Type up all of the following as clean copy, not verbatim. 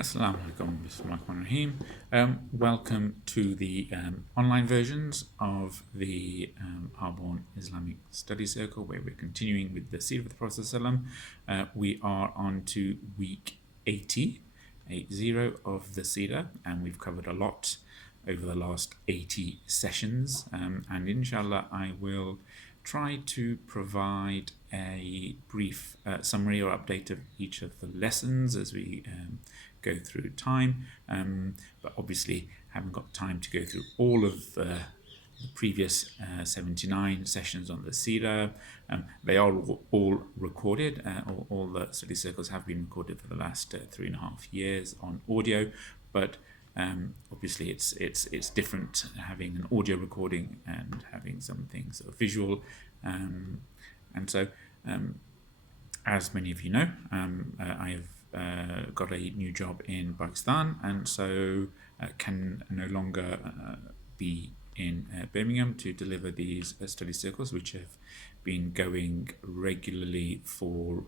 Assalamu alaikum. Bismillahirrahmanirrahim. Welcome to the online versions of the Harborne Islamic Study Circle, where we're continuing with the Seerah of the Prophet ﷺ. We are on to week 80 of the Seerah, and we've covered a lot over the last 80 sessions. And inshallah, I will try to provide a brief summary or update of each of the lessons as we go through time, but obviously haven't got time to go through all of the previous 79 sessions on the Seerah. They are all recorded. All the study circles have been recorded for the last 3.5 years on audio, but obviously it's different having an audio recording and having some things that are visual, and so as many of you know, I have got a new job in Pakistan, and so can no longer be in Birmingham to deliver these study circles, which have been going regularly for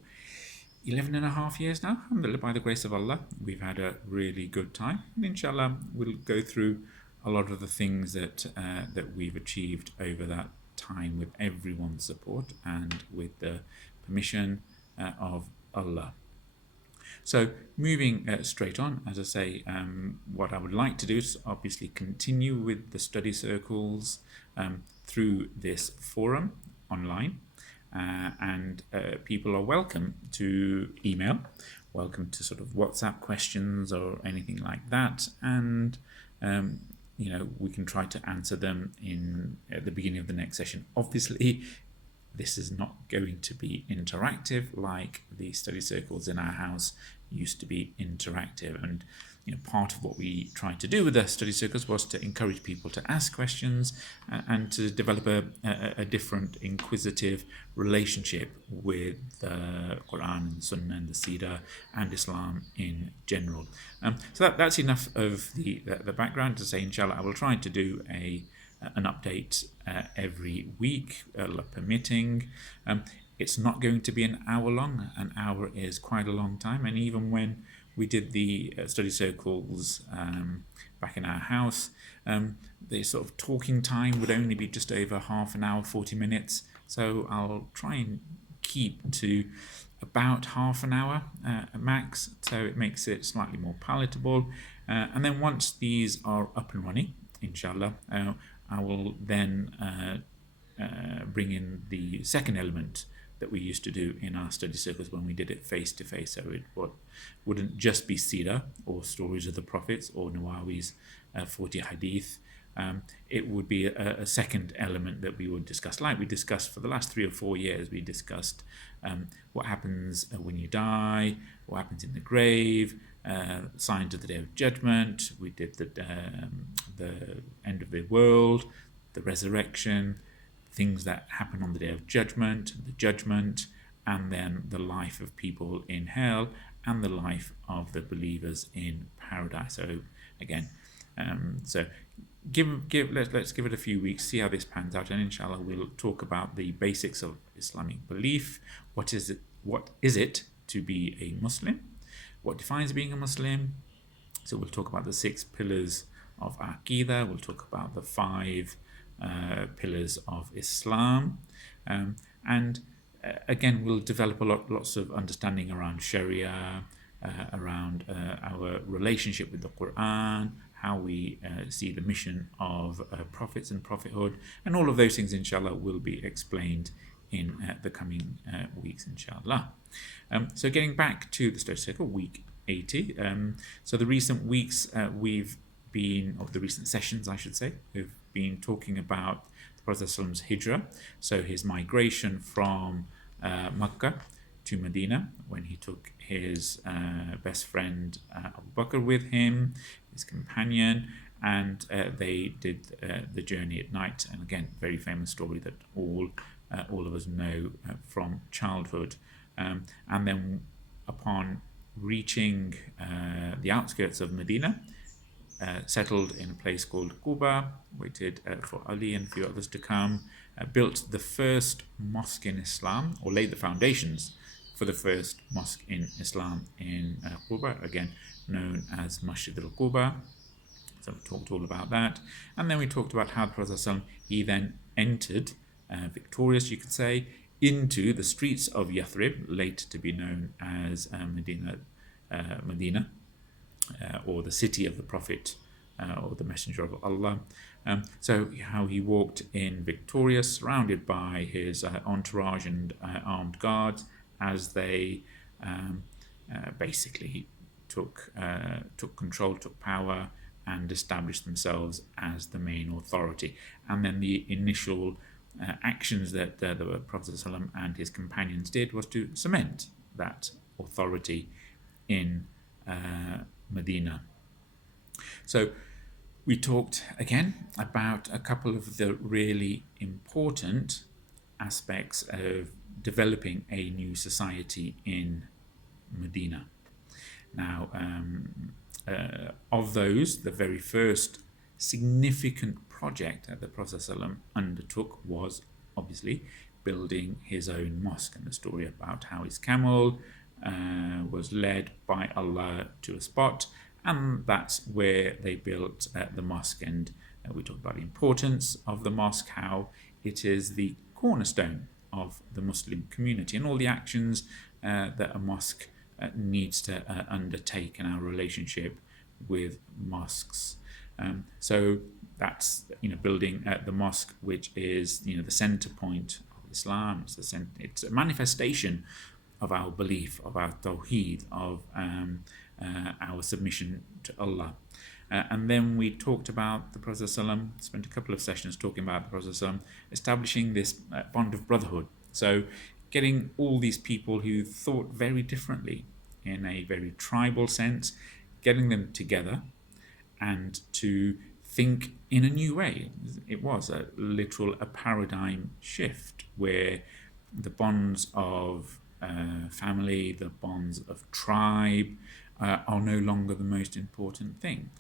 11.5 years now. Alhamdulillah, by the grace of Allah, we've had a really good time, and inshallah we'll go through a lot of the things that we've achieved over that time with everyone's support and with the permission of Allah. So moving straight on, as I say, what I would like to do is obviously continue with the study circles through this forum online, and people are welcome to email, welcome to sort of WhatsApp questions or anything like that, and we can try to answer them at the beginning of the next session. Obviously, this is not going to be interactive like the study circles in our house used to be interactive. And part of what we tried to do with the study circles was to encourage people to ask questions and to develop a different inquisitive relationship with the Quran and Sunnah and the Seerah and Islam in general. So that's enough of the background to say, inshallah, I will try to do an update every week, Allah permitting. It's not going to be an hour long. An hour is quite a long time, and even when we did the study circles back in our house, the sort of talking time would only be just over half an hour, 40 minutes. So I'll try and keep to about half an hour max, so it makes it slightly more palatable. And then once these are up and running, inshallah, I will then bring in the second element that we used to do in our study circles when we did it face to face. So it wouldn't just be Seerah or stories of the prophets or Nawawi's 40 hadith. It would be a second element that we would discuss, like we discussed for the last 3 or 4 years. We discussed what happens when you die, what happens in the grave, signs of the Day of Judgment. We did the end of the world, the resurrection, things that happen on the Day of Judgment, the judgment, and then the life of people in hell and the life of the believers in paradise. So again, let's give it a few weeks, see how this pans out, and inshallah we'll talk about the basics of Islamic belief. What is it to be a Muslim? What defines being a Muslim? So we'll talk about the 6 pillars of Aqidah. We'll talk about the 5 pillars of Islam, and again we'll develop lots of understanding around Sharia, around our relationship with the Quran, how we see the mission of prophets and prophethood, and all of those things inshallah will be explained in the coming weeks inshallah. So getting back to the study circle, week 80. So the recent weeks the recent sessions I should say, we've been talking about the Prophet's hijrah, so his migration from Makkah to Medina, when he took his best friend Abu Bakr with him, his companion, and they did the journey at night. And again, very famous story that all of us know from childhood. And then upon reaching the outskirts of Medina, settled in a place called Quba, waited for Ali and a few others to come, built the first mosque in Islam, or laid the foundations for the first mosque in Islam in Quba, again known as Masjid al-Quba. So we talked all about that. And then we talked about how the Prophet ﷺ, he then entered, victorious you could say, into the streets of Yathrib, later to be known as Medina, or the city of the Prophet, or the Messenger of Allah. So how he walked in victorious, surrounded by his entourage and armed guards, as they basically took control, took power, and established themselves as the main authority. And then the initial actions that the Prophet ﷺ and his companions did was to cement that authority in Medina. So we talked again about a couple of the really important aspects of developing a new society in Medina. Now, of those, the very first significant project that the Prophet ﷺ undertook was obviously building his own mosque, and the story about how his camel was led by Allah to a spot, and that's where they built the mosque. And we talked about the importance of the mosque, how it is the cornerstone of the Muslim community, and all the actions that a mosque needs to undertake in our relationship with mosques. So that's building the mosque, which is the center point of Islam. It's a manifestation of our belief, of our tawheed, of our submission to Allah. And then we talked about the Prophet ﷺ, spent a couple of sessions talking about the Prophet ﷺ establishing this bond of brotherhood. So getting all these people who thought very differently in a very tribal sense, getting them together and to think in a new way. It was a paradigm shift where the bonds of family, the bonds of tribe are no longer the most important thing.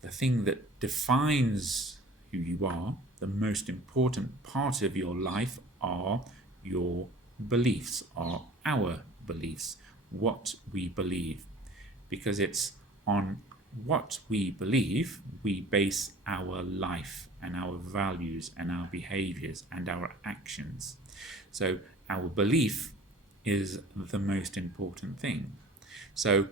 The thing that defines who you are, the most important part of your life, are your beliefs, are our beliefs, what we believe. Because it's on what we believe we base our life and our values and our behaviors and our actions. So our belief is the most important thing. So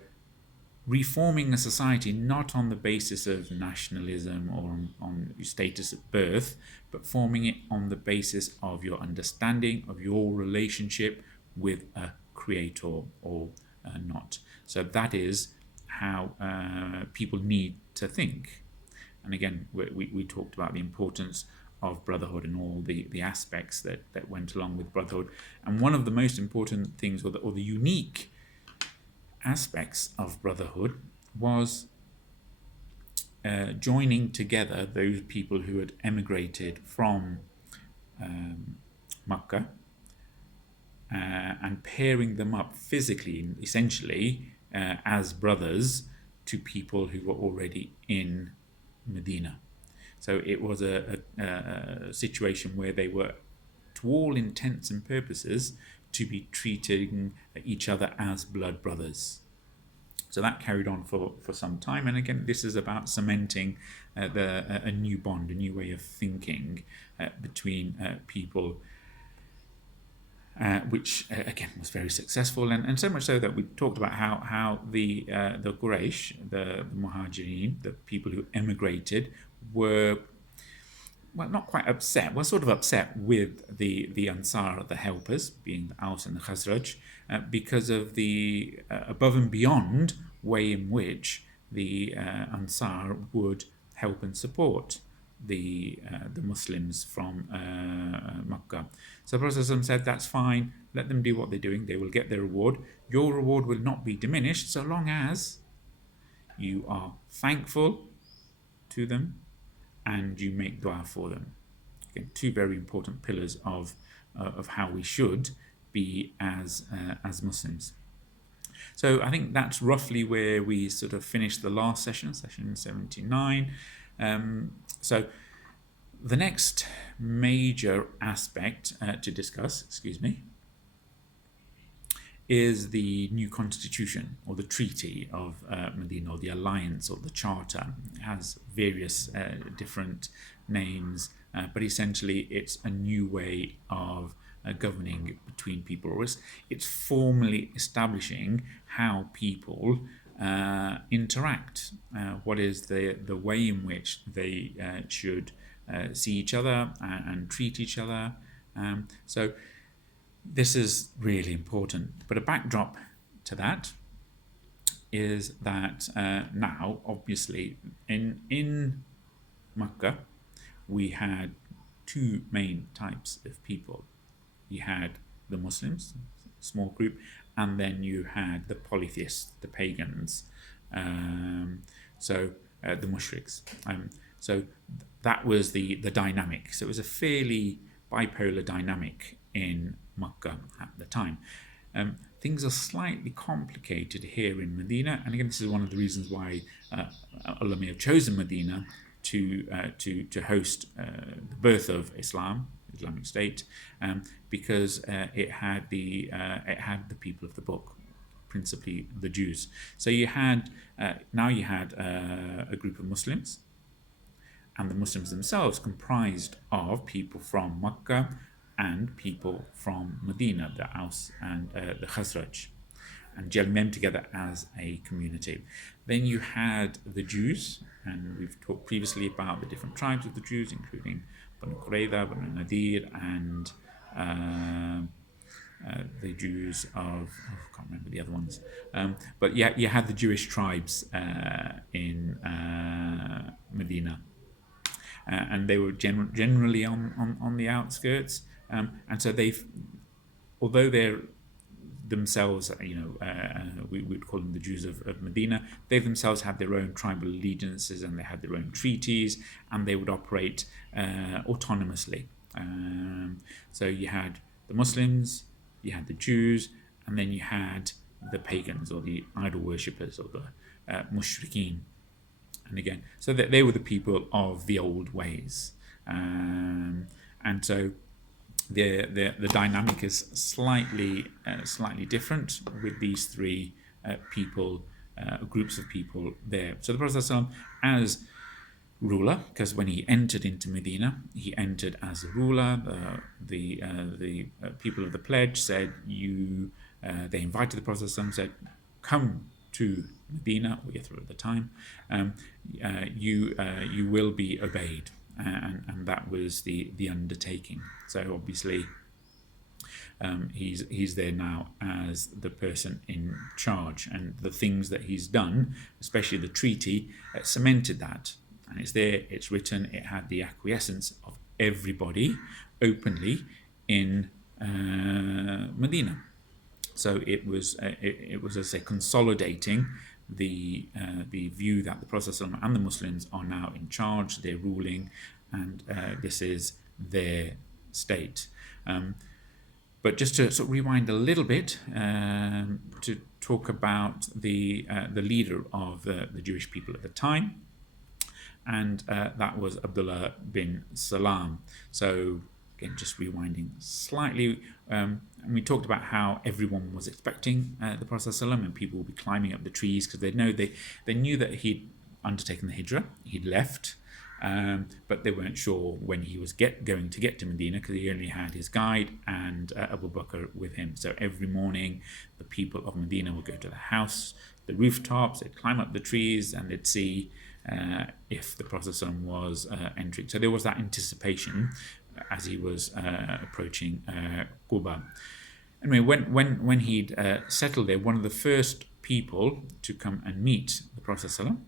reforming a society not on the basis of nationalism or on status at birth, but forming it on the basis of your understanding of your relationship with a creator or not. So that is how people need to think. And again, we talked about the importance of brotherhood and all the aspects that went along with brotherhood. And one of the most important things, or the unique aspects of brotherhood, was joining together those people who had emigrated from Makkah and pairing them up physically, essentially, as brothers to people who were already in Medina. So it was a situation where they were, to all intents and purposes, to be treating each other as blood brothers. So that carried on for some time. And again, this is about cementing a new bond, a new way of thinking between people, which again was very successful, and so much so that we talked about how the Quraysh, the Muhajirin, the people who emigrated, were, well, not quite upset, were sort of upset with the Ansar, the helpers, being the Aus and the Khazraj, because of the above and beyond way in which the Ansar would help and support the Muslims from Makkah. So the Prophet said, that's fine, let them do what they're doing, they will get their reward. Your reward will not be diminished so long as you are thankful to them and you make dua for them. Again, two very important pillars of how we should be as Muslims. So I think that's roughly where we sort of finished the last session 79. So the next major aspect to discuss, is the new constitution or the treaty of Medina, or the alliance or the charter. It has various different names, but essentially it's a new way of governing between people, or it's formally establishing how people interact, what is the way in which they should see each other and treat each other. So this is really important. But a backdrop to that is that now, obviously, in Makkah, we had two main types of people. You had the Muslims, small group, and then you had the polytheists, the pagans, the mushriks. So that was the dynamic. So it was a fairly bipolar dynamic in Makkah at the time. Things are slightly complicated here in Medina, and again, this is one of the reasons why Allah may have chosen Medina to host the birth of Islamic State, because it had the people of the book, principally the Jews. So you had a group of Muslims, and the Muslims themselves comprised of people from Makkah and people from Medina, the Aus and the Khazraj, and gelling them together as a community. Then you had the Jews, and we've talked previously about the different tribes of the Jews, including Banu Qurayza, Banu Nadir, and the Jews of, I can't remember the other ones. But yeah, you had the Jewish tribes in Medina. And they were generally on the outskirts. And so although they're themselves, we would call them the Jews of Medina, they themselves had their own tribal allegiances, and they had their own treaties, and they would operate autonomously. So you had the Muslims, you had the Jews, and then you had the pagans, or the idol worshippers, or the mushrikeen. And again, so that they were the people of the old ways. And so the dynamic is slightly different with these three groups of people there. So the Prophet ﷺ, as ruler, because when he entered into Medina, he entered as a ruler. The people of the pledge said, they invited the Prophet ﷺ, said, come to Medina, or Yathrib at the time, you will be obeyed. And that was the undertaking. So obviously he's there now as the person in charge, and the things that he's done, especially the treaty, cemented that. And it's there, it's written, it had the acquiescence of everybody openly in Medina. So it was as I say, consolidating the view that the Prophet ﷺ and the Muslims are now in charge, they're ruling, and this is their state. But just to sort of rewind a little bit, to talk about the leader of the Jewish people at the time, and that was Abdullah bin Salam. So again, just rewinding slightly, and we talked about how everyone was expecting the Prophet ﷺ, and people would be climbing up the trees because they knew that he'd undertaken the Hijrah, he'd left, but they weren't sure when he was going to get to Medina, because he only had his guide and Abu Bakr with him. So every morning, the people of Medina would go to the house, the rooftops, they'd climb up the trees, and they'd see if the Prophet ﷺ was entering. So there was that anticipation as he was approaching Quba. Anyway, when he'd settled there, one of the first people to come and meet the Prophet ﷺ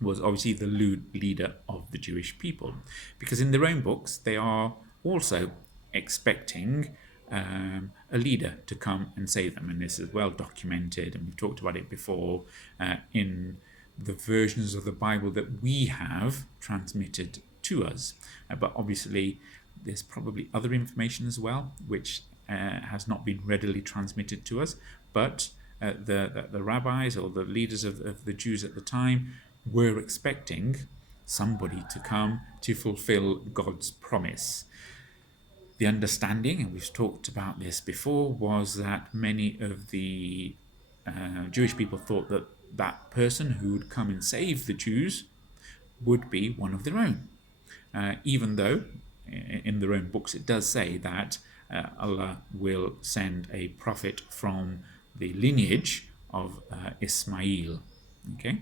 was obviously the leader of the Jewish people, because in their own books they are also expecting a leader to come and save them, and this is well documented, and we've talked about it before in the versions of the Bible that we have transmitted to us. But obviously there's probably other information as well which has not been readily transmitted to us, but the rabbis or the leaders of the Jews at the time were expecting somebody to come to fulfill God's promise. the understanding, and we've talked about this before, was that many of the Jewish people thought that that person who would come and save the Jews would be one of their own. Even though in their own books it does say that Allah will send a prophet from the lineage of Ismail. Okay,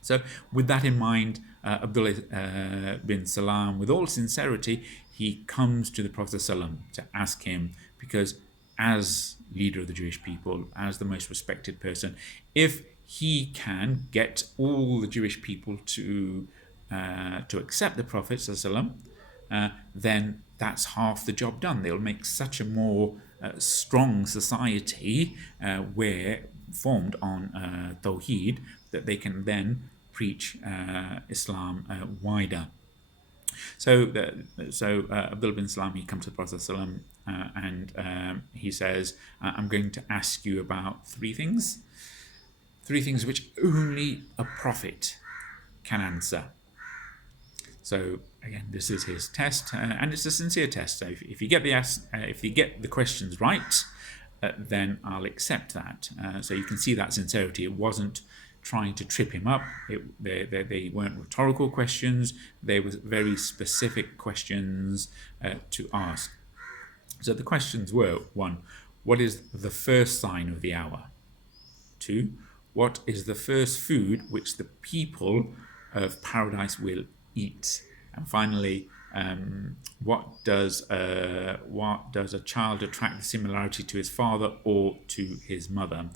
so with that in mind, Abdullah bin Salam, with all sincerity, he comes to the Prophet ﷺ to ask him, because as leader of the Jewish people, as the most respected person, if he can get all the Jewish people to accept the Prophet ﷺ, then that's half the job done. They'll make such a more strong society where formed on Tawheed, that they can then preach Islam wider. So Abdullah bin Salam, he comes to the Prophet ﷺ, and he says, I'm going to ask you about three things which only a prophet can answer. So again, this is his test, and it's a sincere test. So if you get the questions right, then I'll accept that. So you can see that sincerity. It wasn't trying to trip him up. They weren't rhetorical questions. They were very specific questions to ask. So the questions were: 1, what is the first sign of the hour? 2, what is the first food which the people of paradise will eat? And finally, what does a child attract the similarity to his father or to his mother?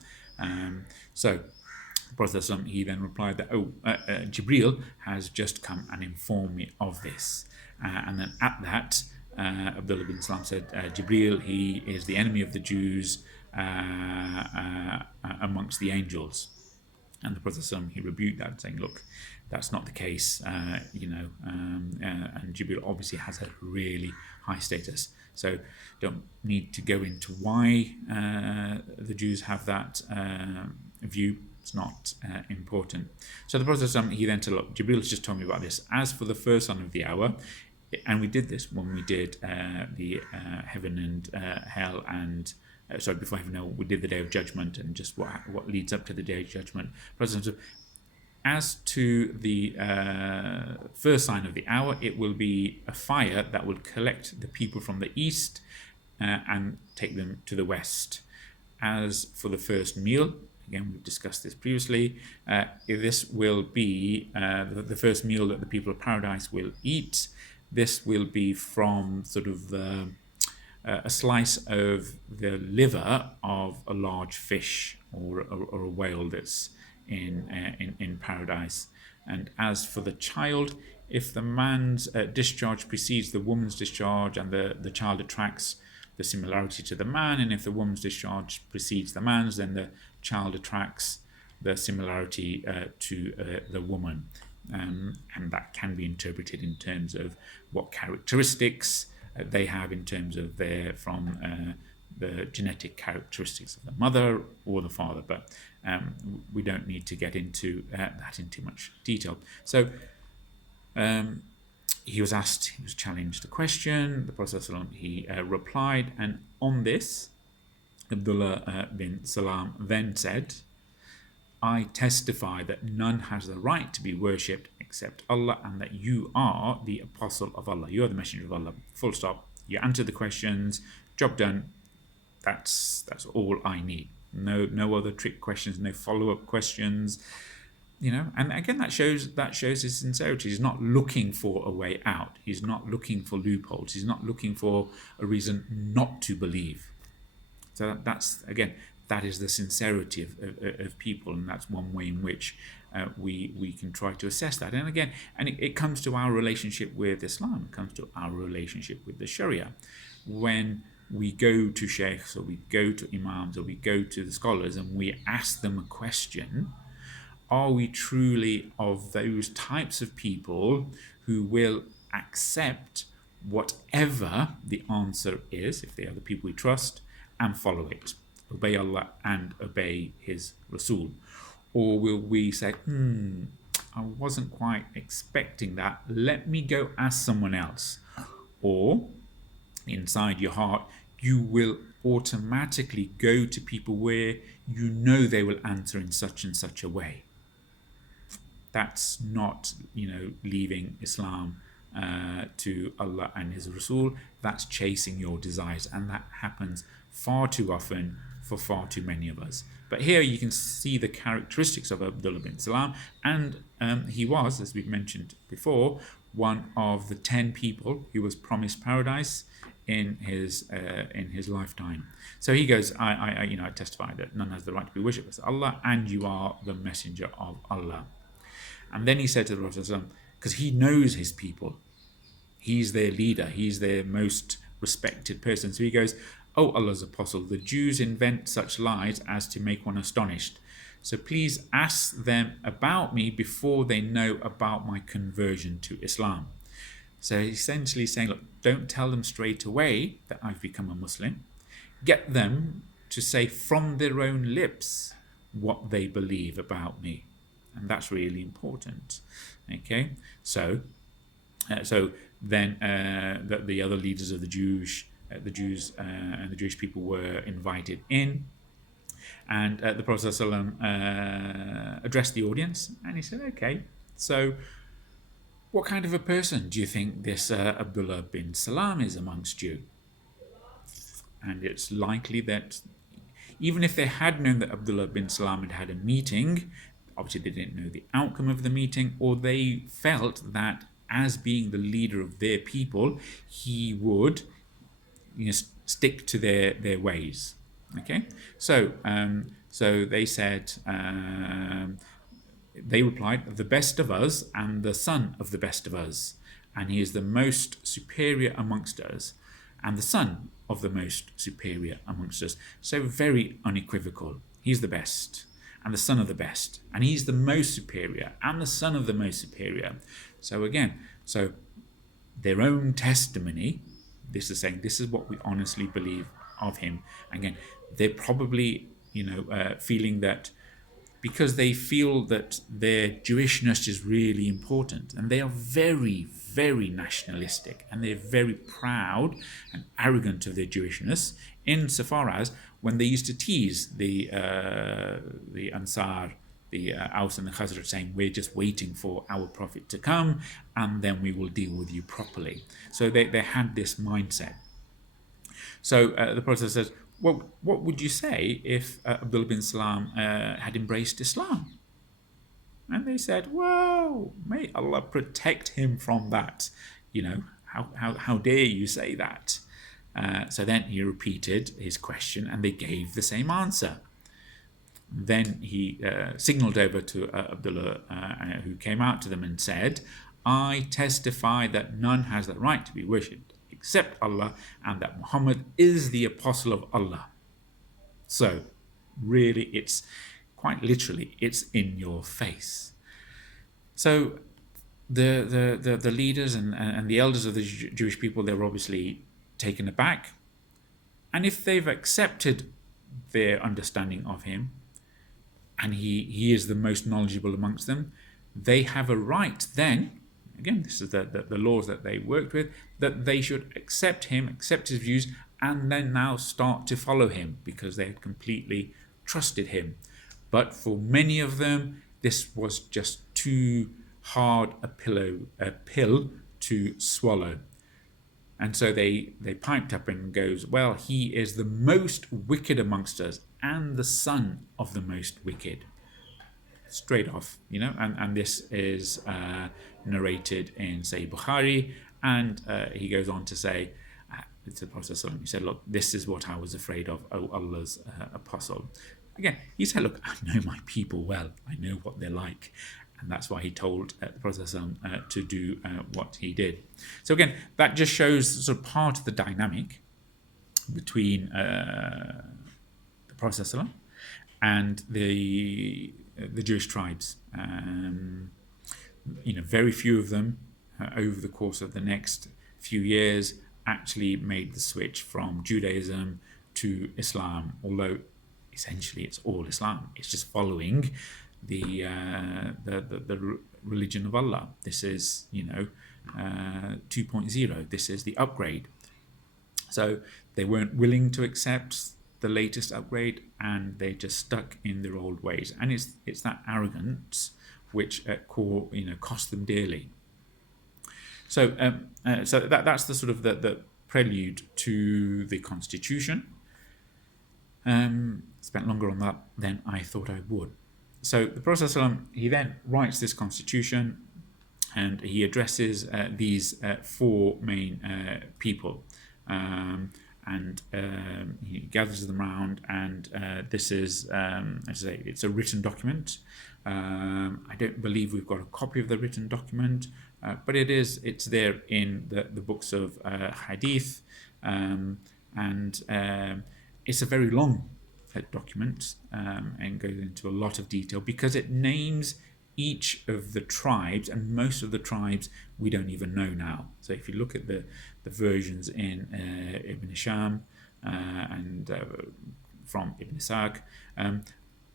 So the Prophet ﷺ, he then replied that, Jibreel has just come and informed me of this. And then at that, Abdullah bin Salam said, Jibreel, he is the enemy of the Jews amongst the angels. And the Prophet ﷺ, he rebuked that, saying, look, that's not the case, and Jibreel obviously has a really high status. So don't need to go into why the Jews have that view. It's not important. So the Prophet ﷺ, he then said, look, Jibreel has just told me about this. As for the first sign of the hour, and we did this when we did the heaven and hell, and before heaven and hell, we did the Day of Judgment, and just what leads up to the Day of Judgment. As to the first sign of the hour, it will be a fire that will collect the people from the east and take them to the west. As for the first meal, again, we've discussed this previously, this will be the first meal that the people of paradise will eat. This will be from sort of a slice of the liver of a large fish or a whale that's in paradise. And as for the child, if the man's discharge precedes the woman's discharge, and the child attracts the similarity to the man, and if the woman's discharge precedes the man's, then the child attracts the similarity to the woman. And that can be interpreted in terms of what characteristics they have in terms of the genetic characteristics of the mother or the father, but we don't need to get into that in too much detail. So he was challenged a question. The Prophet ﷺ, he replied, and on this, Abdullah bin Salam then said, I testify that none has the right to be worshipped except Allah, and that you are the apostle of Allah. You are the messenger of Allah. Full stop. You answered the questions. Job done. That's all I need. No other trick questions. No follow-up questions. And again, that shows his sincerity. He's not looking for a way out. He's not looking for loopholes. He's not looking for a reason not to believe. So that is the sincerity of people, and that's one way in which we can try to assess that. And again, it comes to our relationship with Islam. It comes to our relationship with the Sharia. When we go to sheikhs, or we go to imams, or we go to the scholars, and we ask them a question, are we truly of those types of people who will accept whatever the answer is, if they are the people we trust, and follow it? Obey Allah and obey His Rasul? Or will we say, I wasn't quite expecting that, let me go ask someone else? Or inside your heart, you will automatically go to people where you know they will answer in such and such a way. That's not, leaving Islam to Allah and His Rasul. That's chasing your desires, and that happens far too often for far too many of us. But here you can see the characteristics of Abdullah bin Salam, and he was, as we've mentioned before, one of the 10 people who was promised paradise in his lifetime. So he goes, I testify that none has the right to be worshipped as Allah, and you are the messenger of Allah. And then he said to the Prophet, because he knows his people, he's their leader, he's their most respected person. So he goes, "Oh Allah's apostle, the Jews invent such lies as to make one astonished. So please ask them about me before they know about my conversion to Islam." So essentially saying, look, don't tell them straight away that I've become a Muslim. Get them to say from their own lips what they believe about me. And that's really important. Okay, so then the other leaders of the Jews and the Jewish people were invited in, and the Prophet ﷺ addressed the audience, and he said, "Okay, so what kind of a person do you think this Abdullah bin Salam is amongst you?" And it's likely that even if they had known that Abdullah bin Salam had had a meeting, obviously they didn't know the outcome of the meeting, or they felt that as being the leader of their people, he would stick to their ways. Okay, so they said, they replied, "The best of us and the son of the best of us, and he is the most superior amongst us, and the son of the most superior amongst us." So very unequivocal. He's the best and the son of the best, and he's the most superior and the son of the most superior. So again, so their own testimony, this is saying this is what we honestly believe of him. Again, they're probably feeling that because they feel that their Jewishness is really important, and they are very, very nationalistic, and they're very proud and arrogant of their Jewishness, insofar as when they used to tease the Ansar, the Aus and the Khazraj, saying, "We're just waiting for our Prophet to come, and then we will deal with you properly." So they had this mindset. So the Prophet says, "Well, what would you say if Abdullah bin Salam had embraced Islam?" And they said, "Well, may Allah protect him from that. How dare you say that?" So then he repeated his question, and they gave the same answer. Then he signaled over to Abdullah, who came out to them and said, "I testify that none has the right to be worshipped except Allah, and that Muhammad is the apostle of Allah." So really, it's quite literally, it's in your face. So the leaders and the elders of the Jewish people, they're obviously taken aback. And if they've accepted their understanding of him, and he is the most knowledgeable amongst them, they have a right then, again, this is the laws that they worked with, that they should accept him, accept his views, and then now start to follow him, because they had completely trusted him. But for many of them, this was just too hard a pill to swallow. And so they piped up and goes, "Well, he is the most wicked amongst us and the son of the most wicked." Straight off, and this is narrated in Sahih Bukhari, and he goes on to say, to the Prophet ﷺ, he said, "Look, this is what I was afraid of, O Allah's apostle." Again, he said, "Look, I know my people well, I know what they're like." And that's why he told the Prophet ﷺ to do what he did. So again, that just shows sort of part of the dynamic between the Prophet ﷺ and the Jewish tribes. Very few of them over the course of the next few years actually made the switch from Judaism to Islam, although essentially it's all Islam. It's just following the religion of Allah. This is 2.0. This is the upgrade. So they weren't willing to accept the latest upgrade, and they just stuck in their old ways. And it's that arrogance which at core, cost them dearly. So that's the sort of the prelude to the Constitution. Spent longer on that than I thought I would. So the Prophet he then writes this Constitution, and he addresses these four main people, and he gathers them around, and this is, as I say, it's a written document. I don't believe we've got a copy of the written document, but it's there in the books of Hadith, and it's a very long document, and goes into a lot of detail because it names each of the tribes, and most of the tribes we don't even know now. So if you look at the versions in Ibn Hisham and from Ibn Ishaq,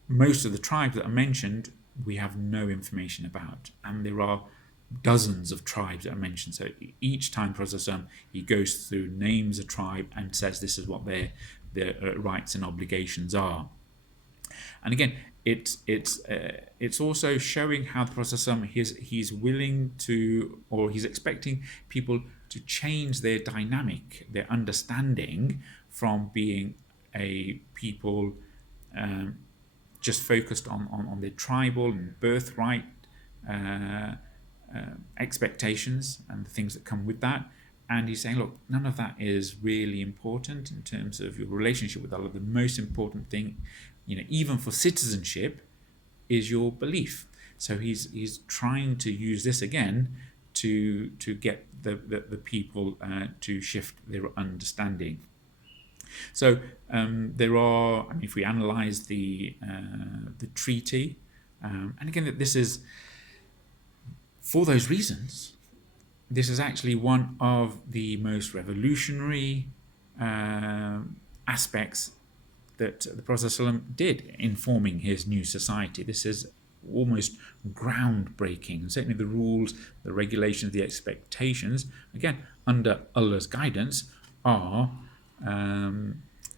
most of the tribes that are mentioned we have no information about, and there are dozens of tribes that are mentioned. So each time Prophet he goes through, names a tribe, and says this is what their rights and obligations are. And again, it's also showing how the Prophet he's willing to, or he's expecting people to change their dynamic, their understanding, from being a people just focused on their tribal and birthright expectations and the things that come with that. And he's saying, look, none of that is really important in terms of your relationship with Allah. The most important thing, even for citizenship, is your belief. So he's trying to use this again to get the people to shift their understanding. So there are, if we analyze the treaty, and again, this is for those reasons. This is actually one of the most revolutionary aspects that the Prophet ﷺ did in forming his new society. This is almost groundbreaking, and certainly the rules, the regulations, the expectations, again, under Allah's guidance, are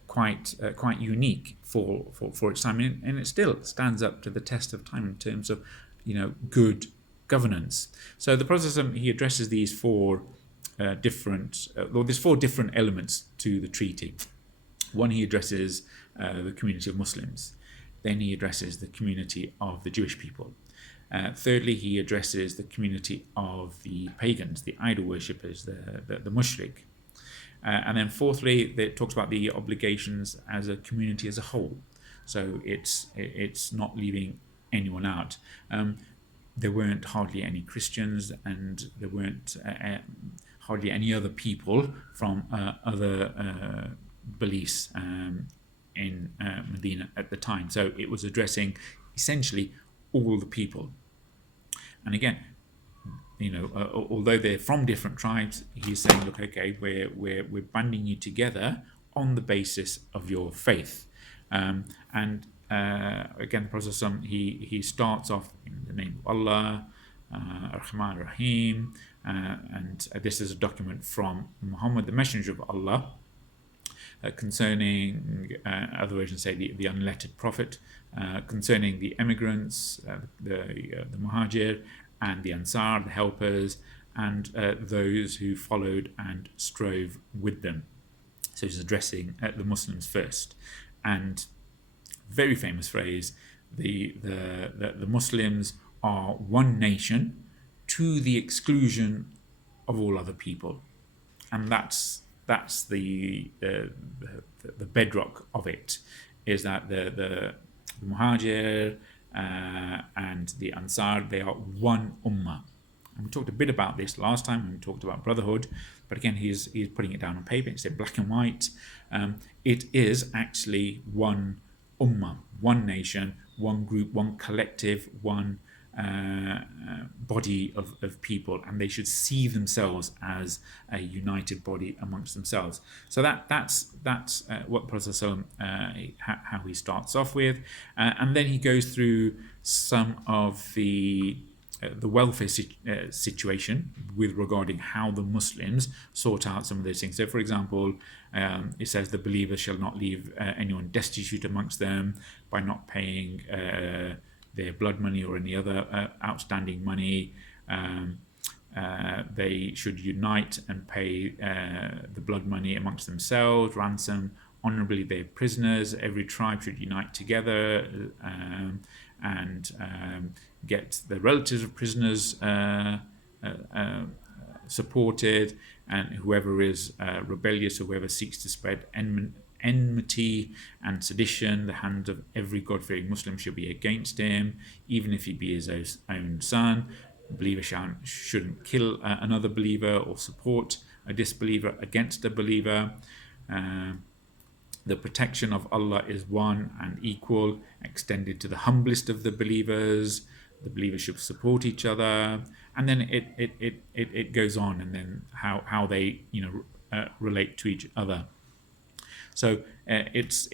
quite unique for its time, and it still stands up to the test of time in terms of good governance. So the Prophet he addresses these four different elements to the treaty. One, he addresses the community of Muslims. Then he addresses the community of the Jewish people. Thirdly, he addresses the community of the pagans, the idol worshippers, the mushrik. And then fourthly, it talks about the obligations as a community as a whole. So it's not leaving anyone out. There weren't hardly any Christians, and there weren't hardly any other people from other beliefs in Medina at the time. So it was addressing essentially all the people. And again, although they're from different tribes, he's saying, look, okay, we're banding you together on the basis of your faith. Again, the Prophet he starts off in the name of Allah, Ar-Rahman Ar-Rahim, and this is a document from Muhammad, the Messenger of Allah, concerning, other versions say the unlettered prophet, concerning the emigrants, the Muhajir, and the Ansar, the helpers, and those who followed and strove with them. So he's addressing the Muslims first. And very famous phrase, the Muslims are one nation to the exclusion of all other people, and that's the bedrock of it, is that the Muhajir and the Ansar, they are one Ummah. And we talked a bit about this last time when we talked about brotherhood, but again, he's putting it down on paper. It's in black and white. It is actually one Ummah, one nation, one group, one collective, one body of people, and they should see themselves as a united body amongst themselves. So that's what Prophet how he starts off with, and then he goes through some of the the welfare situation with regarding how the Muslims sort out some of those things. So, for example, it says the believers shall not leave anyone destitute amongst them by not paying their blood money or any other outstanding money. They should unite and pay the blood money amongst themselves, ransom honorably their prisoners. Every tribe should unite together and get the relatives of prisoners supported, and whoever is rebellious, whoever seeks to spread enmity and sedition, the hand of every God-fearing Muslim should be against him, even if he be his own son. A believer shouldn't kill another believer or support a disbeliever against a believer. The protection of Allah is one and equal, extended to the humblest of the believers. The believers should support each other, and then it goes on, and then how they relate to each other. So it's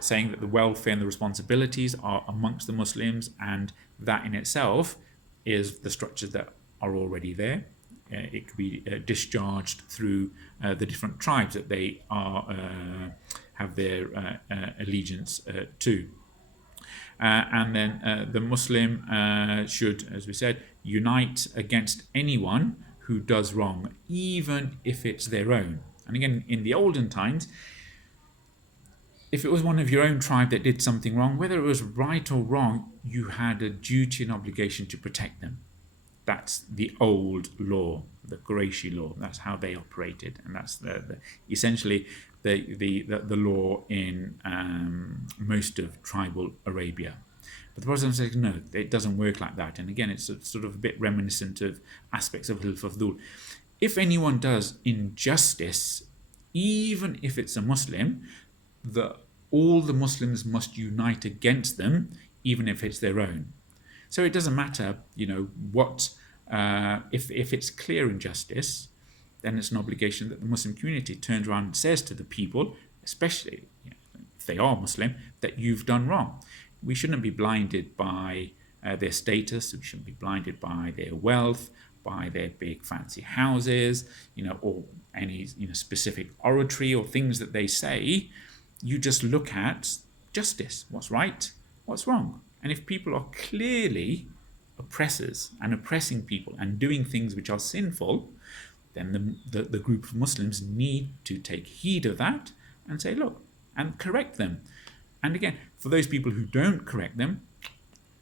saying that the welfare and the responsibilities are amongst the Muslims, and that in itself is the structures that are already there. It could be discharged through the different tribes that they have their allegiance to. And then the Muslim should, as we said, unite against anyone who does wrong, even if it's their own. And again, in the olden times, if it was one of your own tribe that did something wrong, whether it was right or wrong, you had a duty and obligation to protect them. That's the old law, the Qurayshi law. That's how they operated, and that's essentially the law in most of tribal Arabia. But the Prophet says no, it doesn't work like that. And again, it's sort of a bit reminiscent of aspects of Hilf Fadul. If anyone does injustice, even if it's a Muslim, all the Muslims must unite against them, even if it's their own. So it doesn't matter, what if it's clear injustice, then it's an obligation that the Muslim community turns around and says to the people, especially if they are Muslim, that you've done wrong. We shouldn't be blinded by their status. We shouldn't be blinded by their wealth, by their big fancy houses, or any specific oratory or things that they say. You just look at justice. What's right? What's wrong? And if people are clearly oppressors and oppressing people and doing things which are sinful, then the group of Muslims need to take heed of that and say, look, and correct them. And again, for those people who don't correct them,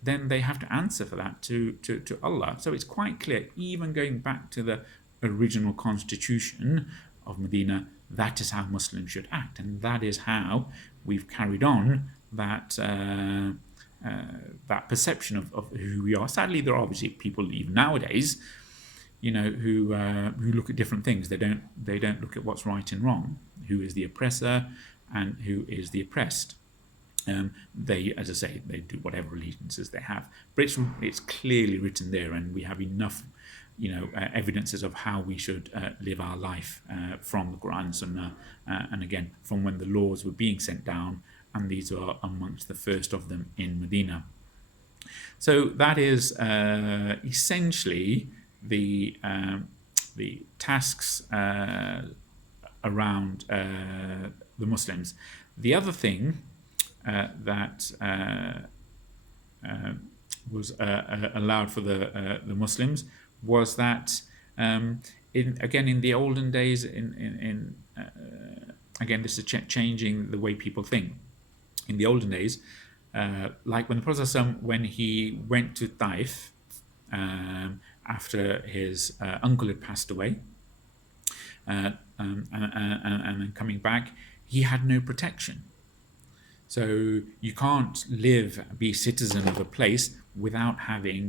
then they have to answer for that to Allah. So it's quite clear, even going back to the original constitution of Medina, that is how Muslims should act. And that is how we've carried on that perception of who we are. Sadly, there are obviously people even nowadays, who look at different things. They don't look at what's right and wrong, who is the oppressor and who is the oppressed. They, as I say, they do whatever allegiances they have, but it's clearly written there, and we have enough, evidences of how we should live our life from the Quran and Sunnah, and again from when the laws were being sent down, and these are amongst the first of them in Medina. So that is essentially the tasks around the Muslims. The other thing that was allowed for the Muslims was that in the olden days, again this is changing the way people think. In the olden days, like when the Prophet ﷺ, when he went to Taif after his uncle had passed away, and then coming back, he had no protection. So you can't be citizen of a place without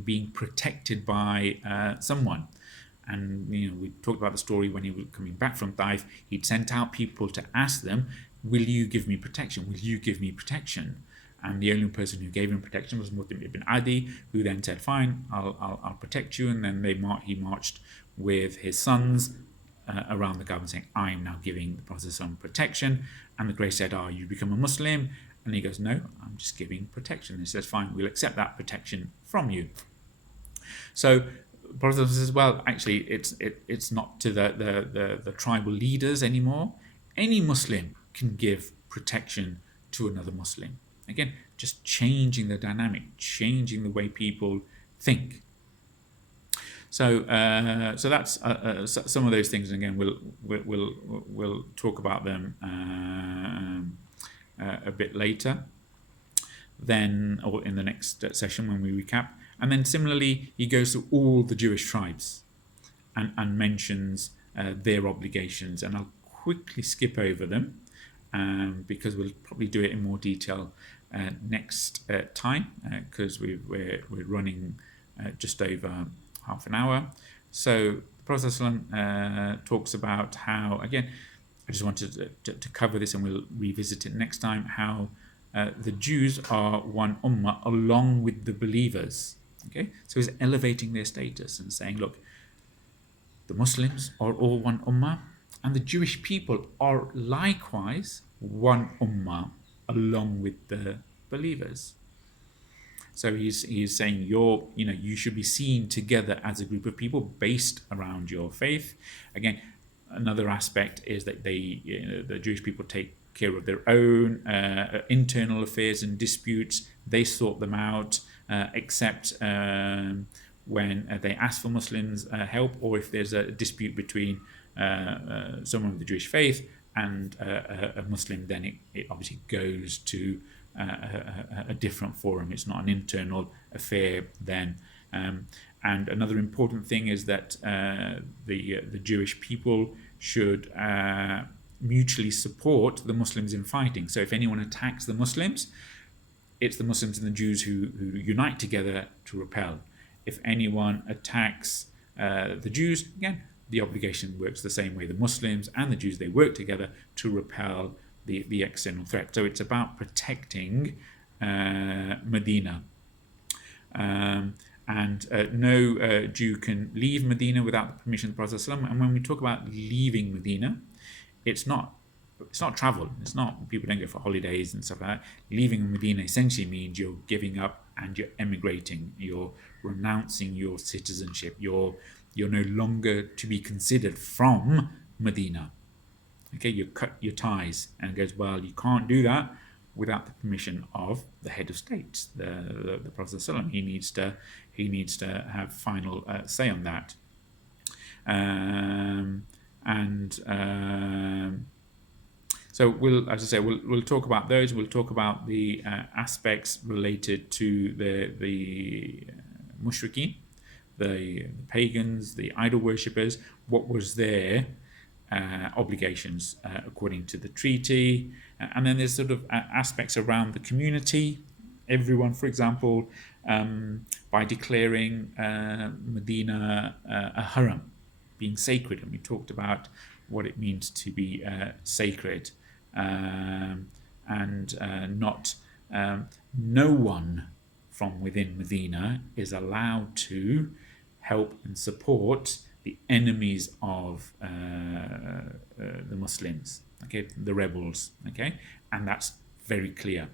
being protected by someone. And we talked about the story when he was coming back from Taif. He'd sent out people to ask them, "Will you give me protection? Will you give me protection?" And the only person who gave him protection was Mutim ibn Adi, who then said, "Fine, I'll protect you." And then he marched with his sons around the Kaaba saying, "I am now giving the Prophet some protection." And the Quraysh said, "You become a Muslim?" And he goes, "No, I'm just giving protection." And he says, "Fine, we'll accept that protection from you." So Prophet says, well, actually, it's not to the tribal leaders anymore. Any Muslim can give protection to another Muslim. Again, just changing the dynamic, changing the way people think. So that's some of those things. And again, we'll talk about them a bit later, then, or in the next session when we recap. And then similarly, he goes to all the Jewish tribes and mentions their obligations. And I'll quickly skip over them because we'll probably do it in more detail next time because we're running just over half an hour. So the Prophet ﷺ talks about how, again, I just wanted to cover this and we'll revisit it next time, how the Jews are one Ummah along with the believers. Okay, so he's elevating their status and saying, look, the Muslims are all one Ummah and the Jewish people are likewise one Ummah along with the believers. So he's saying you should be seen together as a group of people based around your faith. Again, another aspect is that the Jewish people take care of their own internal affairs and disputes. They sort them out, except when they ask for Muslims' help, or if there's a dispute between someone with the Jewish faith and a Muslim, then it obviously goes to a different forum. It's not an internal affair then. And another important thing is that the Jewish people should mutually support the Muslims in fighting. So if anyone attacks the Muslims, it's the Muslims and the Jews who unite together to repel. If anyone attacks the Jews, again, the obligation works the same way. The Muslims and the Jews, they work together to repel the external threat. So it's about protecting Medina. And no Jew can leave Medina without the permission of the Prophet ﷺ. And when we talk about leaving Medina, it's not travel. It's not, people don't go for holidays and stuff like that. Leaving Medina essentially means you're giving up and you're emigrating. You're renouncing your citizenship. You're no longer to be considered from Medina. Okay, you cut your ties, and it goes, well, you can't do that without the permission of the head of state, the Prophet ﷺ. He needs to have final say on that. So we'll talk about those. We'll talk about the aspects related to the mushrikeen, the pagans, the idol worshippers. What was their obligations according to the treaty? And then there's sort of aspects around the community. Everyone, for example, by declaring Medina a haram, being sacred, and we talked about what it means to be sacred, and not no one from within Medina is allowed to help and support the enemies of the Muslims, okay, the rebels, okay, and that's very clear.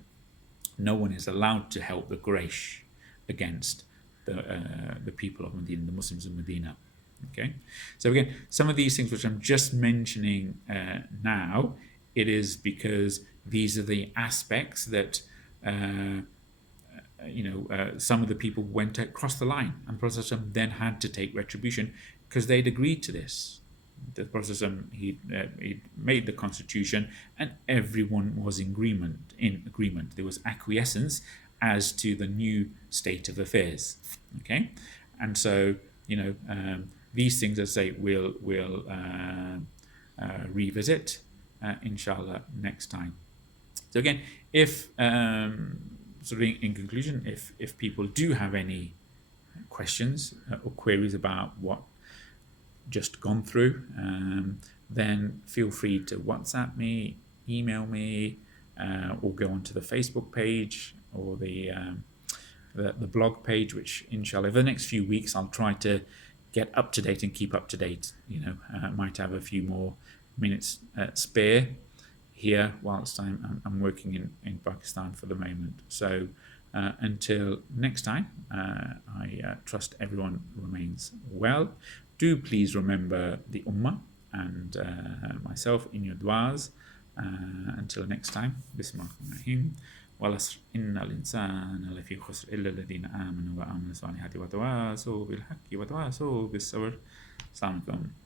No one is allowed to help the Quraysh against the people of Medina, the Muslims of Medina. Okay, so again, some of these things which I'm just mentioning now, it is because these are the aspects that some of the people went across the line, and the Prophet then had to take retribution because they'd agreed to this. The Prophet he'd made the constitution, and everyone was in agreement. There was acquiescence as to the new state of affairs. Okay, and so these things, as I say, we'll revisit inshallah next time. So again, if sort of in conclusion, if people do have any questions or queries about what just gone through, then feel free to WhatsApp me, email me, or go onto the Facebook page or the blog page, which inshallah over the next few weeks I'll try to get up to date and keep up to date. I might have a few more minutes spare here whilst I'm working in Pakistan for the moment. So Until next time, I trust everyone remains well. Do please remember the Ummah and myself in your du'as. Until next time, Bismillahirrahmanirrahim. والعصر إن الإنسان لفي خسر إلا الذين آمنوا وعملوا الصالحات وتواصوا بالحق وتواصوا بالصبر. Assalamu alaikum.